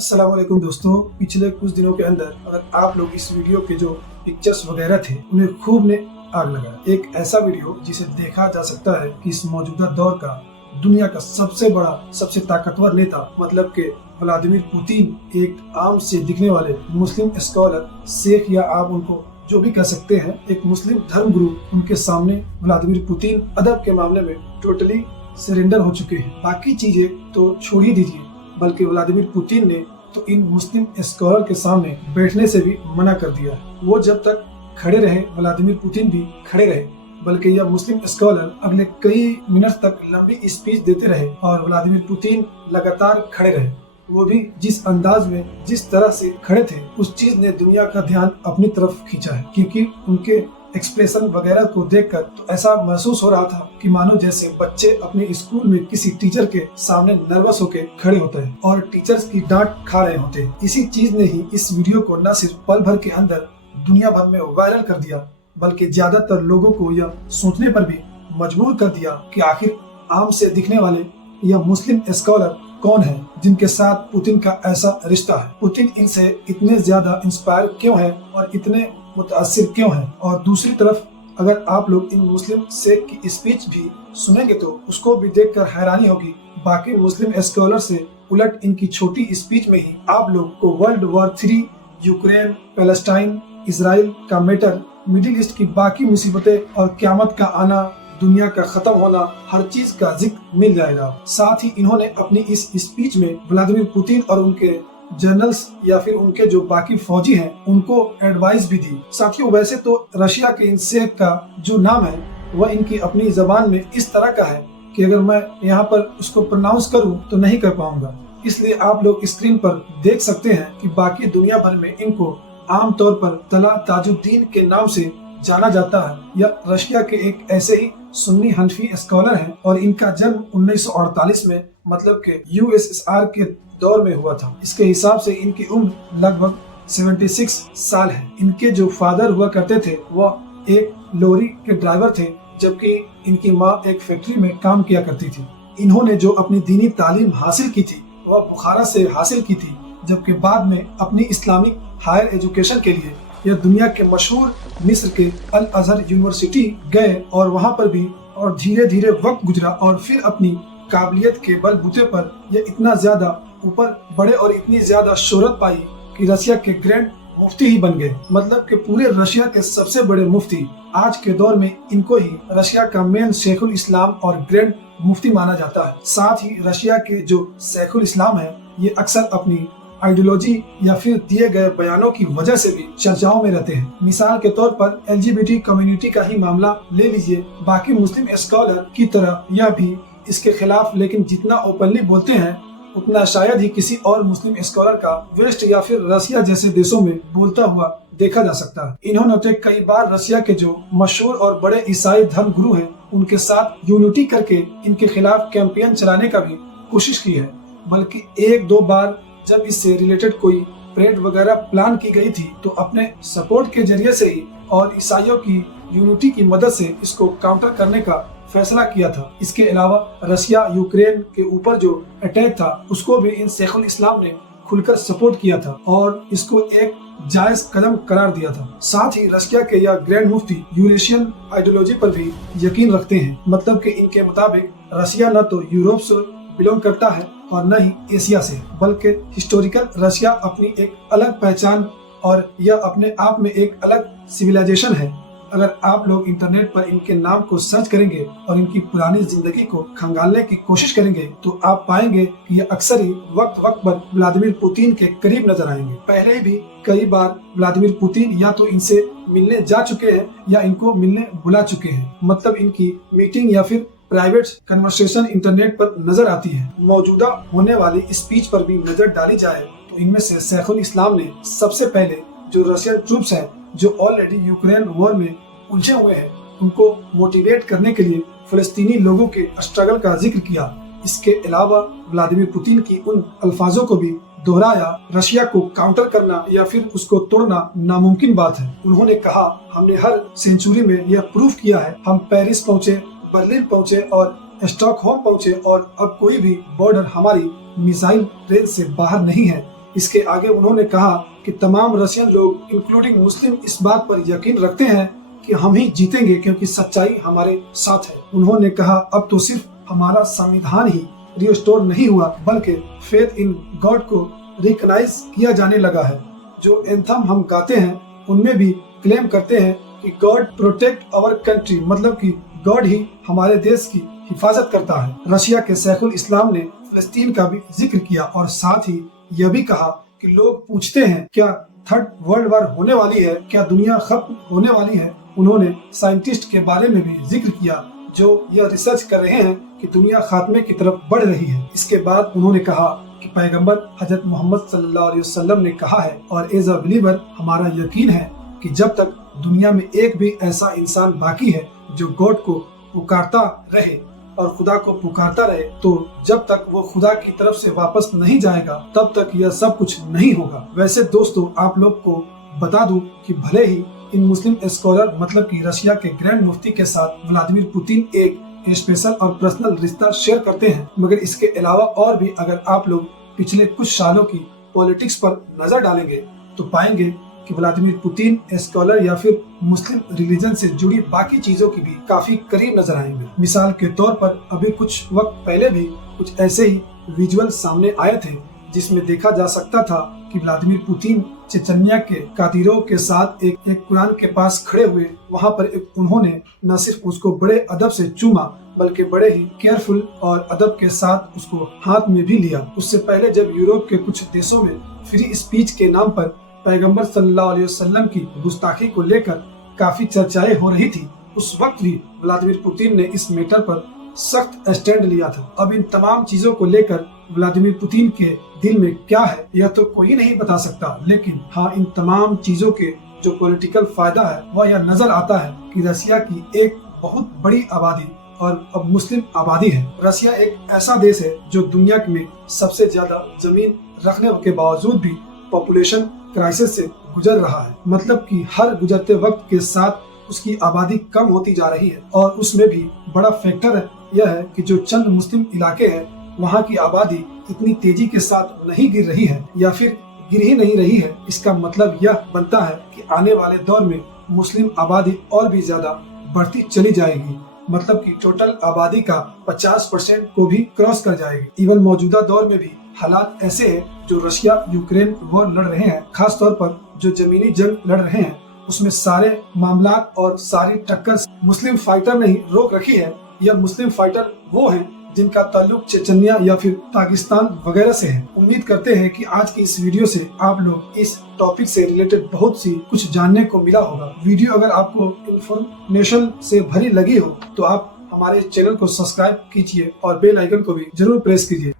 अस्सलाम वालेकुम दोस्तों, पिछले कुछ दिनों के अंदर अगर आप लोग इस वीडियो के जो पिक्चर्स वगैरह थे उन्हें खूब ने आग लगाया। एक ऐसा वीडियो जिसे देखा जा सकता है कि इस मौजूदा दौर का दुनिया का सबसे बड़ा सबसे ताकतवर नेता मतलब के व्लादिमीर पुतिन, एक आम से दिखने वाले मुस्लिम स्कॉलर, शेख या आप उनको जो भी कह सकते हैं, एक मुस्लिम धर्म गुरु, उनके सामने व्लादिमीर पुतिन अदब के मामले में टोटली सरेंडर हो चुके हैं। बाकी चीजें तो छोड़ ही दीजिए, बल्कि व्लादिमीर पुतिन ने तो इन मुस्लिम स्कॉलर के सामने बैठने से भी मना कर दिया। वो जब तक खड़े रहे, व्लादिमीर पुतिन भी खड़े रहे, बल्कि यह मुस्लिम स्कॉलर अगले कई मिनट तक लंबी स्पीच देते रहे और व्लादिमीर पुतिन लगातार खड़े रहे। वो भी जिस अंदाज में, जिस तरह से खड़े थे, उस चीज ने दुनिया का ध्यान अपनी तरफ खींचा है, क्योंकि उनके एक्सप्रेशन वगैरह को देखकर तो ऐसा महसूस हो रहा था कि मानो जैसे बच्चे अपने स्कूल में किसी टीचर के सामने नर्वस होकर खड़े होते हैं और टीचर्स की डांट खा रहे होते हैं। इसी चीज ने ही इस वीडियो को न सिर्फ पल भर के अंदर दुनिया भर में वायरल कर दिया, बल्कि ज्यादातर लोगों को यह सोचने पर भी मजबूर कर दिया कि आखिर आम से दिखने वाले यह मुस्लिम स्कॉलर कौन है जिनके साथ पुतिन का ऐसा रिश्ता है। पुतिन इनसे इतने ज्यादा इंस्पायर क्यों है और इतने मुतासिर क्यों है। और दूसरी तरफ अगर आप लोग इन मुस्लिम शेख की स्पीच भी सुनेंगे तो उसको भी देखकर हैरानी होगी। बाकी मुस्लिम स्कॉलर से उलट इनकी छोटी स्पीच में ही आप लोग को world war 3, Ukraine, Palestine, Israel का मैटर, मिडिल ईस्ट की बाकी मुसीबतें और क़यामत का आना, दुनिया का खत्म होना, हर चीज का जिक्र मिल जाएगा। साथ ही इन्होंने अपनी इस स्पीच में व्लादिमीर पुतिन और उनके जनरल्स या फिर उनके जो बाकी फौजी हैं उनको एडवाइस भी दी। साथियों, वैसे तो रशिया के इन शेख का जो नाम है वह इनकी अपनी जबान में इस तरह का है कि अगर मैं यहाँ पर उसको प्रोनाउंस करूँ तो नहीं कर पाऊंगा, इसलिए आप लोग स्क्रीन पर देख सकते हैं कि बाकी दुनिया भर में इनको आमतौर पर तला ताजुद्दीन के नाम से जाना जाता है। यह रशिया के एक ऐसे ही सुन्नी हनफी स्कॉलर हैं और इनका जन्म 1948 में मतलब के यूएसएसआर के दौर में हुआ था। इसके हिसाब से इनकी उम्र लगभग 76 साल है। इनके जो फादर हुआ करते थे वह एक लॉरी के ड्राइवर थे, जबकि इनकी माँ एक फैक्ट्री में काम किया करती थी। इन्होंने जो अपनी दीनी तालीम हासिल की थी वह बुखारा से हासिल की थी, जबकि बाद में अपनी इस्लामिक हायर एजुकेशन के लिए यह दुनिया के मशहूर मिस्र के अल अजहर यूनिवर्सिटी गए और वहाँ पर भी और धीरे धीरे वक्त गुजरा और फिर अपनी काबिलियत के बलबूते पर यह इतना ज्यादा ऊपर बढ़े और इतनी ज्यादा शोहरत पाई कि रशिया के ग्रैंड मुफ्ती ही बन गए। मतलब कि पूरे रशिया के सबसे बड़े मुफ्ती। आज के दौर में इनको ही रशिया का मेन शेखुल इस्लाम और ग्रैंड मुफ्ती माना जाता है। साथ ही रशिया के जो शेखुल इस्लाम है ये अक्सर अपनी आइडियोलॉजी या फिर दिए गए बयानों की वजह से भी चर्चाओं में रहते हैं। मिसाल के तौर पर LGBT कम्युनिटी का ही मामला ले लीजिए। बाकी मुस्लिम स्कॉलर की तरह यह भी इसके खिलाफ, लेकिन जितना ओपनली बोलते हैं उतना शायद ही किसी और मुस्लिम स्कॉलर का वेस्ट या फिर रशिया जैसे देशों में बोलता हुआ देखा जा सकता है। इन्होंने तो कई बार रशिया के जो मशहूर और बड़े ईसाई धर्म गुरु हैं उनके साथ यूनिटी करके इनके खिलाफ कैंपेन चलाने का भी कोशिश की है। बल्कि एक दो बार जब इससे रिलेटेड कोई परेड वगैरह प्लान की गई थी तो अपने सपोर्ट के जरिए से ही और ईसाइयों की यूनिटी की मदद से इसको काउंटर करने का फैसला किया था। इसके अलावा रशिया यूक्रेन के ऊपर जो अटैक था उसको भी इन शेखुल इस्लाम ने खुलकर सपोर्ट किया था और इसको एक जायज कदम करार दिया था। साथ ही रशिया के यह ग्रैंड मुफ्ती यूरेशियन आइडियोलॉजी पर भी यकीन रखते हैं। मतलब कि इनके मुताबिक रशिया न तो यूरोप से बिलोंग करता है और न ही एशिया से, बल्कि हिस्टोरिकल रशिया अपनी एक अलग पहचान और यह अपने आप में एक अलग सिविलाइजेशन है। अगर आप लोग इंटरनेट पर इनके नाम को सर्च करेंगे और इनकी पुरानी जिंदगी को खंगालने की कोशिश करेंगे तो आप पाएंगे कि ये अक्सर ही वक्त वक्त पर व्लादिमीर पुतिन के करीब नजर आएंगे। पहले भी कई बार व्लादिमीर पुतिन या तो इनसे मिलने जा चुके हैं या इनको मिलने बुला चुके हैं। मतलब इनकी मीटिंग या फिर प्राइवेट कन्वर्सेशन इंटरनेट पर नजर आती है। मौजूदा होने वाली स्पीच पर भी नजर डाली जाए तो इनमें से शेखुल इस्लाम ने सबसे पहले जो रशियन ट्रूप्स हैं जो ऑलरेडी यूक्रेन वॉर में उलझे हुए हैं उनको मोटिवेट करने के लिए फलस्तीनी लोगों के स्ट्रगल का जिक्र किया। इसके अलावा व्लादिमीर पुतिन की उन अल्फाजों को भी दोहराया, रशिया को काउंटर करना या फिर उसको तोड़ना नामुमकिन बात है। उन्होंने कहा, हमने हर सेंचुरी में यह प्रूफ किया है। हम पेरिस पहुँचे, बर्लिन पहुँचे और स्टॉकहोम पहुँचे और अब कोई भी बॉर्डर हमारी मिसाइल रेंज से बाहर नहीं है। इसके आगे उन्होंने कहा कि तमाम रशियन लोग इंक्लूडिंग मुस्लिम इस बात पर यकीन रखते हैं कि हम ही जीतेंगे क्योंकि सच्चाई हमारे साथ है। उन्होंने कहा अब तो सिर्फ हमारा संविधान ही रिस्टोर नहीं हुआ बल्कि फेथ इन गॉड को रिकॉग्नाइज किया जाने लगा है। जो एंथम हम गाते हैं उनमें भी क्लेम करते हैं कि गॉड प्रोटेक्ट आवर कंट्री, मतलब कि गॉड ही हमारे देश की हिफाजत करता है। रशिया के शेखुल इस्लाम ने फिलिस्तीन का भी जिक्र किया और साथ ही यह भी कहा कि लोग पूछते हैं क्या थर्ड वर्ल्ड वॉर होने वाली है, क्या दुनिया खत्म होने वाली है। उन्होंने साइंटिस्ट के बारे में भी जिक्र किया जो यह रिसर्च कर रहे हैं कि दुनिया खात्मे की तरफ बढ़ रही है। इसके बाद उन्होंने कहा कि पैगंबर हजरत मोहम्मद सल्लल्लाहु अलैहि वसल्लम ने कहा है और एज अ बिलीवर हमारा यकीन है कि जब तक दुनिया में एक भी ऐसा इंसान बाकी है जो गॉड को पुकारता रहे और खुदा को पुकारता रहे, तो जब तक वो खुदा की तरफ से वापस नहीं जाएगा तब तक यह सब कुछ नहीं होगा। वैसे दोस्तों, आप लोग को बता दूं कि भले ही इन मुस्लिम स्कॉलर मतलब कि रशिया के ग्रैंड मुफ्ती के साथ व्लादिमीर पुतिन एक स्पेशल और पर्सनल रिश्ता शेयर करते हैं, मगर इसके अलावा और भी अगर आप लोग पिछले कुछ सालों की पॉलिटिक्स पर नजर डालेंगे तो पाएंगे कि व्लादिमीर पुतिन स्कॉलर या फिर मुस्लिम रिलीजन से जुड़ी बाकी चीजों की भी काफी करीब नजर आएंगे। मिसाल के तौर पर अभी कुछ वक्त पहले भी कुछ ऐसे ही विजुअल सामने आए थे जिसमें देखा जा सकता था कि व्लादिमीर पुतिन चेचन्या के कादिरों के साथ एक कुरान के पास खड़े हुए। वहां पर उन्होंने न सिर्फ उसको बड़े अदब से चूमा बल्कि बड़े ही केयरफुल और अदब के साथ उसको हाथ में भी लिया। उससे पहले जब यूरोप के कुछ देशों में फ्री स्पीच के नाम पर पैगंबर सल्लल्लाहु अलैहि वसल्लम की गुस्ताखी को लेकर काफी चर्चाएं हो रही थी, उस वक्त भी व्लादिमीर पुतिन ने इस मैटर पर सख्त स्टैंड लिया था। अब इन तमाम चीजों को लेकर व्लादिमीर पुतिन के दिल में क्या है यह तो कोई नहीं बता सकता, लेकिन हाँ, इन तमाम चीजों के जो पॉलिटिकल फायदा है वह यह नजर आता है कि रशिया की एक बहुत बड़ी आबादी और अब मुस्लिम आबादी है। रशिया एक ऐसा देश है जो दुनिया में सबसे ज्यादा जमीन रखने के बावजूद भी पॉपुलेशन क्राइसिस से गुजर रहा है, मतलब कि हर गुजरते वक्त के साथ उसकी आबादी कम होती जा रही है। और उसमें भी बड़ा फैक्टर यह है कि जो चंद मुस्लिम इलाके हैं वहाँ की आबादी इतनी तेजी के साथ नहीं गिर रही है या फिर गिर ही नहीं रही है। इसका मतलब यह बनता है कि आने वाले दौर में मुस्लिम आबादी और भी ज्यादा बढ़ती चली जाएगी, मतलब कि टोटल आबादी का 50% को भी क्रॉस कर जाएगी। इवन मौजूदा दौर में भी हालात ऐसे हैं जो रशिया यूक्रेन वॉर लड़ रहे हैं, खास तौर पर जो जमीनी जंग लड़ रहे हैं, उसमें सारे मामलात और सारी टक्कर मुस्लिम फाइटर ने ही रोक रखी है। यह मुस्लिम फाइटर वो हैं जिनका ताल्लुक चेचन्या या फिर पाकिस्तान वगैरह से है। उम्मीद करते हैं कि आज की इस वीडियो से आप लोग इस टॉपिक से रिलेटेड बहुत सी कुछ जानने को मिला होगा। वीडियो अगर आपको इंफॉर्मेशन से भरी लगी हो तो आप हमारे चैनल को सब्सक्राइब कीजिए और बेल आइकन को भी जरूर प्रेस कीजिए।